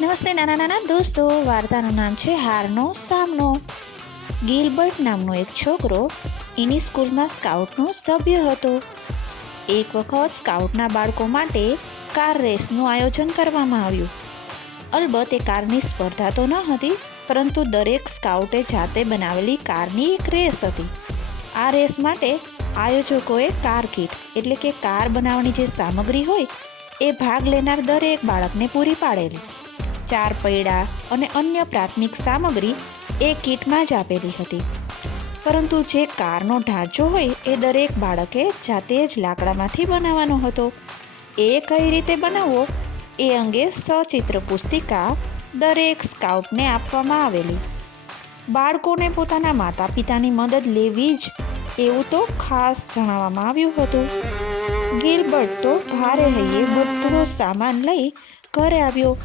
નમસ્તે નાના નાના દોસ્તો, વાર્તાનું નામ છે હારનો સામનો. ગિલબર્ટ નામનો એક છોકરો એની સ્કૂલમાં સ્કાઉટનો સભ્ય હતો. એક વખત સ્કાઉટના બાળકો માટે કાર રેસનું આયોજન કરવામાં આવ્યું. અલબત્ત એ કારની સ્પર્ધા તો ન હતી, પરંતુ દરેક સ્કાઉટે જાતે બનાવેલી કારની એક રેસ હતી. આ રેસ માટે આયોજકોએ કાર કીટ, એટલે કે કાર બનાવવાની જે સામગ્રી હોય, એ ભાગ લેનાર દરેક બાળકને પૂરી પાડેલી. ચાર પૈડા અને અન્ય પ્રાથમિક સામગ્રી એ કીટમાં જ આપેલી હતી. પરંતુ જે કારનો ઢાંચો હોય એ દરેક બાળકે જાતે જ લાકડામાંથી બનાવવાનો હતો. એ કઈ રીતે બનાવવો? એ અંગે સચિત્ર પુસ્તિકા દરેક સ્કાઉટને આપવામાં આવેલી. બાળકોને પોતાના માતા પિતાની મદદ લેવી જ એવું તો ખાસ જણાવવામાં આવ્યું હતું. ગિલબર્ટ તો ભારે હૈયે બધો સામાન લઈ ઘરે આવ્યો.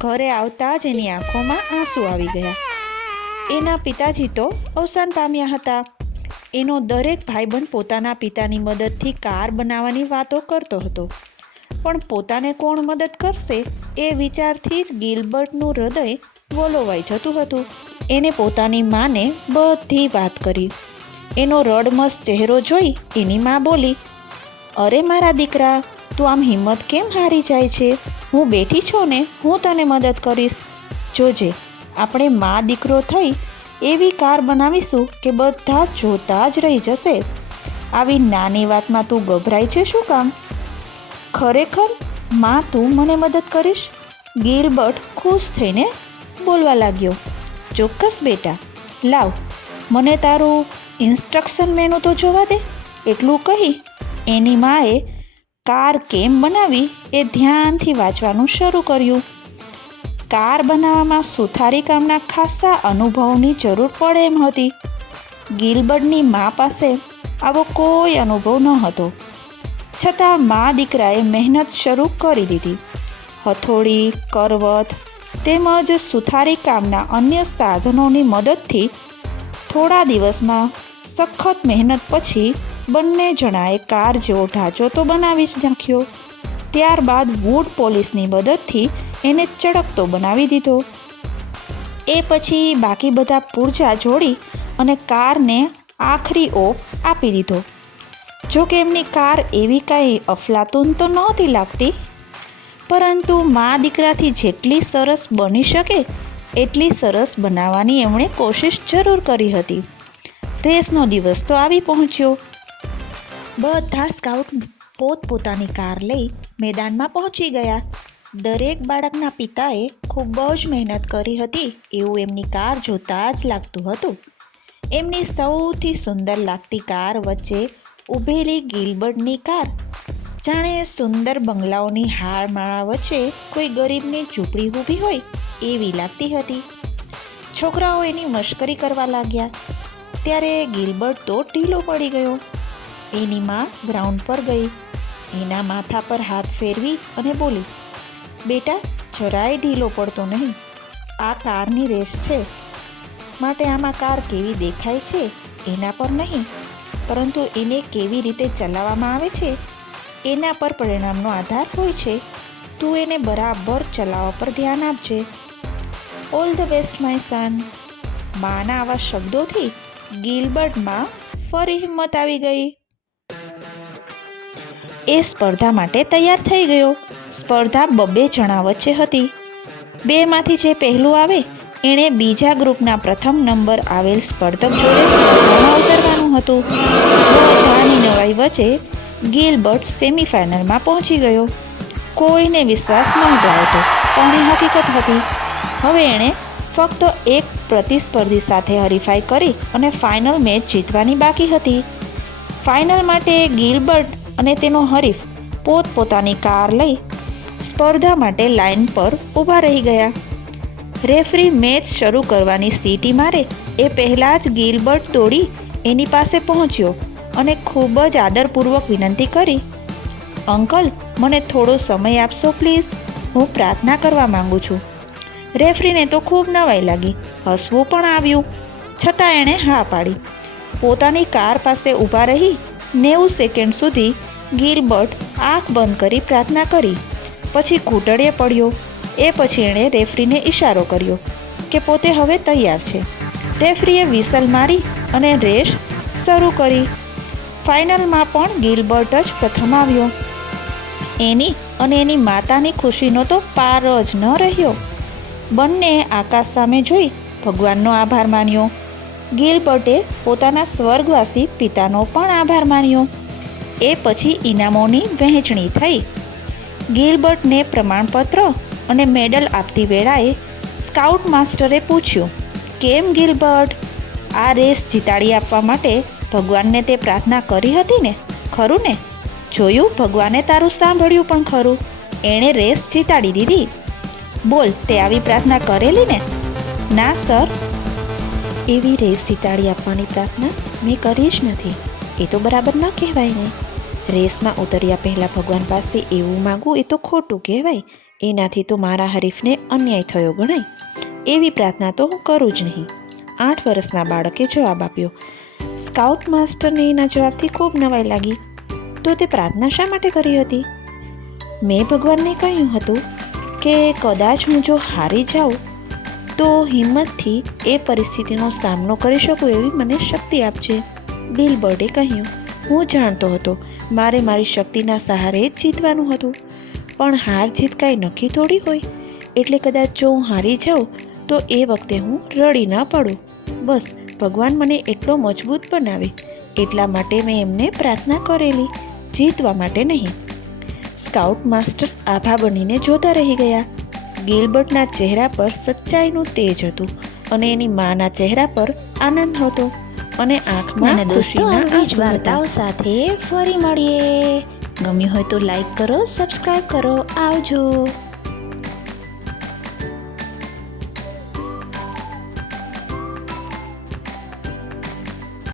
ઘરે આવતા જ એની આંખોમાં આંસુ આવી ગયા. એના પિતાજી તો અવસાન પામ્યા હતા. એનો દરેક ભાઈબંધ પોતાના પિતાની મદદથી કાર બનાવવાની વાતો કરતો હતો. પણ પોતાને કોણ મદદ કરશે એ વિચારથી જ ગિલબર્ટનું હૃદય વોલોવાઈ જતું હતું. એને પોતાની માને બધી વાત કરી. એનો રડમસ ચહેરો જોઈ એની મા બોલી, અરે મારા દીકરા, તું આમ હિંમત કેમ હારી જાય છે? હું બેઠી છું ને હું તને મદદ કરીશ. જોજે, આપણે મા દીકરો થઈ એવી કાર બનાવીશું કે બધા જોતા જ રહી જશે. આવી નાની વાતમાં તું ગભરાય છે શું કામ? ખરેખરમાં તું મને મદદ કરીશ? ગિલબર્ટ ખુશ થઈને બોલવા લાગ્યો. ચોક્કસ બેટા, લાવ, મને તારું ઇન્સ્ટ્રક્શન મેનુ તો જોવા દે. એટલું કહી એની માએ કાર કેમ બનાવી એ ધ્યાનથી વાંચવાનું શરૂ કર્યું. કાર બનાવવામાં સુથારી કામના ખાસા અનુભવની જરૂર પડે એમ હતી. ગિલબર્ડની મા પાસે આવો કોઈ અનુભવ ન હતો. છતાં મા દીકરાએ મહેનત શરૂ કરી દીધી. હથોડી, કરવત તેમજ સુથારી કામના અન્ય સાધનોની મદદથી થોડા દિવસમાં સખત મહેનત પછી બંને જણાએ કાર જેવો ઢાંચો તો બનાવી જ નાખ્યો. ત્યારબાદ વુડ પોલીસની મદદથી એને ચળકતો બનાવી દીધો. એ પછી બાકી બધા પૂર્જા જોડી અને કારને આખરી ઓપ આપી દીધો. જો કે એમની કાર એવી કાંઈ અફલાતુન તો નહોતી લાગતી. પરંતુ મા દીકરાથી જેટલી સરસ બની શકે, એટલી સરસ બનાવવાની એમણે કોશિશ જરૂર કરી હતી. રેસનો દિવસ તો આવી પહોંચ્યો. બધા સ્કાઉટ પોતપોતાની કાર લઈ મેદાનમાં પહોંચી ગયા. દરેક બાળકના પિતાએ ખૂબ જ મહેનત કરી હતી, એવું એમની કાર જોતાં જ લાગતું હતું. એમની સૌથી સુંદર લાગતી કાર વચ્ચે ઊભેલી ગિલબર્ટની કાર. જાણે સુંદર બંગલાઓની હારમાળા વચ્ચે કોઈ ગરીબની ઝૂંપડી ઊભી હોય એવી લાગતી હતી. છોકરાઓ એની મશ્કરી કરવા લાગ્યા. ત્યારે ગિલબર્ટ તો ઢીલો પડી ગયો. એની માં ગ્રાઉન્ડ પર ગઈ. એના માથા પર હાથ ફેરવી અને બોલી, બેટા, જરાય ઢીલો પડતો નહીં. આ કારની રેસ છે. માટે આમાં કાર કેવી દેખાય છે એના પર નહીં. પરંતુ એને કેવી રીતે ચલાવવામાં આવે છે એના પર પરિણામનો આધાર હોય છે. તું એને બરાબર ચલાવવા પર ધ્યાન આપજે. All the best my son માના આવા શબ્દોથી ગિલબર્ટમાં ફરી હિંમત આવી ગઈ. એ સ્પર્ધા માટે તૈયાર થઈ ગયો. સ્પર્ધા બબ્બે જણા વચ્ચે હતી. બેમાંથી જે પહેલું આવે, એણે બીજા ગ્રુપના પ્રથમ નંબર આવેલ સ્પર્ધક જોડે સ્પર્ધામાં ઉતરવાનું હતું. બધાની નવાઈ વચ્ચે ગિલબર્ટ સેમિફાઇનલમાં પહોંચી ગયો. કોઈને વિશ્વાસ નહોતો આવતો, પણ એ હકીકત હતી. હવે એણે ફક્ત એક પ્રતિસ્પર્ધી સાથે હરીફાઈ કરી અને ફાઇનલ મેચ જીતવાની બાકી હતી. ફાઇનલ માટે ગિલબર્ટ અને તેનો હરીફ પોતપોતાની કાર લઈ સ્પર્ધા માટે લાઇન પર ઊભા રહી ગયા. રેફરી મેચ શરૂ કરવાની સીટી મારે એ પહેલાં જ ગિલબર્ટ દોડી એની પાસે પહોંચ્યો અને ખૂબ જ આદરપૂર્વક વિનંતી કરી, અંકલ, મને થોડો સમય આપશો પ્લીઝ? હું પ્રાર્થના કરવા માંગુ છું. રેફરીને તો ખૂબ નવાઈ લાગી. હસવું પણ આવ્યું. છતાં એણે હા પાડી. પોતાની કાર પાસે ઊભા રહી નેવું સેકન્ડ સુધી ગિલબર્ટ આંખ બંધ કરી પ્રાર્થના કરી. પછી ઘૂંટડે પડ્યો. એ પછી એણે રેફરીને ઈશારો કર્યો કે પોતે હવે તૈયાર છે. રેફરીએ વિસલ મારી અને રેસ શરૂ કરી. ફાઇનલમાં પણ ગિલબર્ટ જ પ્રથમ આવ્યો. એની અને એની માતાની ખુશીનો તો પાર જ ન રહ્યો. બંને આકાશ સામે જોઈ ભગવાનનો આભાર માન્યો. ગિલબર્ટે પોતાના સ્વર્ગવાસી પિતાનો પણ આભાર માન્યો. એ પછી ઇનામોની વહેંચણી થઈ. ગિલબર્ટને પ્રમાણપત્ર અને મેડલ આપતી વેળાએ સ્કાઉટ માસ્ટરે પૂછ્યું, કેમ ગિલબર્ટ? આ રેસ જીતાડી આપવા માટે ભગવાનને તે પ્રાર્થના કરી હતી ને? ખરું ને? જોયું ભગવાને તારું સાંભળ્યું પણ ખરું. એણે રેસ જીતાડી દીધી. બોલ, તે આવી પ્રાર્થના કરેલી ને? ના, સર. એવી રેસ જીતાડી આપવાની પ્રાર્થના મેં કરી જ નથી. એ તો બરાબર ન કહેવાય ને. રેસમાં ઉતર્યા પહેલાં ભગવાન પાસે એવું માગવું એ તો ખોટું કહેવાય. એનાથી તો મારા હરીફને અન્યાય થયો ગણાય. એવી પ્રાર્થના તો હું કરું જ નહીં. આઠ વર્ષના બાળકે જવાબ આપ્યો. સ્કાઉટ માસ્ટરને એના જવાબથી ખૂબ નવાઈ લાગી. તો તે પ્રાર્થના શા માટે કરી હતી? મેં ભગવાનને કહ્યું હતું કે, કદાચ હું જો હારી જાઉં, તો હિંમતથી એ પરિસ્થિતિનો સામનો કરી શકું એવી મને શક્તિ આપજે. બિલબર્ડે કહ્યું. હું જાણતો હતો મારે મારી શક્તિના સહારે જ જીતવાનું હતું. પણ હાર જીત કાંઈ નક્કી થોડી હોય. એટલે કદાચ જો હું હારી જાઉં, તો એ વખતે હું રડી ન પડું. બસ, ભગવાન મને એટલો મજબૂત બનાવે. એટલા માટે મેં એમને પ્રાર્થના કરેલી, જીતવા માટે નહીં. સ્કાઉટ માસ્ટર આભા બનીને જોતા રહી ગયા. ગિલબર્ટના ચહેરા પર સચ્ચાઈનું તેજ હતું અને એની માના ચહેરા પર આનંદ હતો. અને આંખમાં ખુશીના. વાર્તાઓ સાથે ફરી મળીએ ગમ્યું હોય તો લાઈક કરો સબસ્ક્રાઈબ કરો આવજો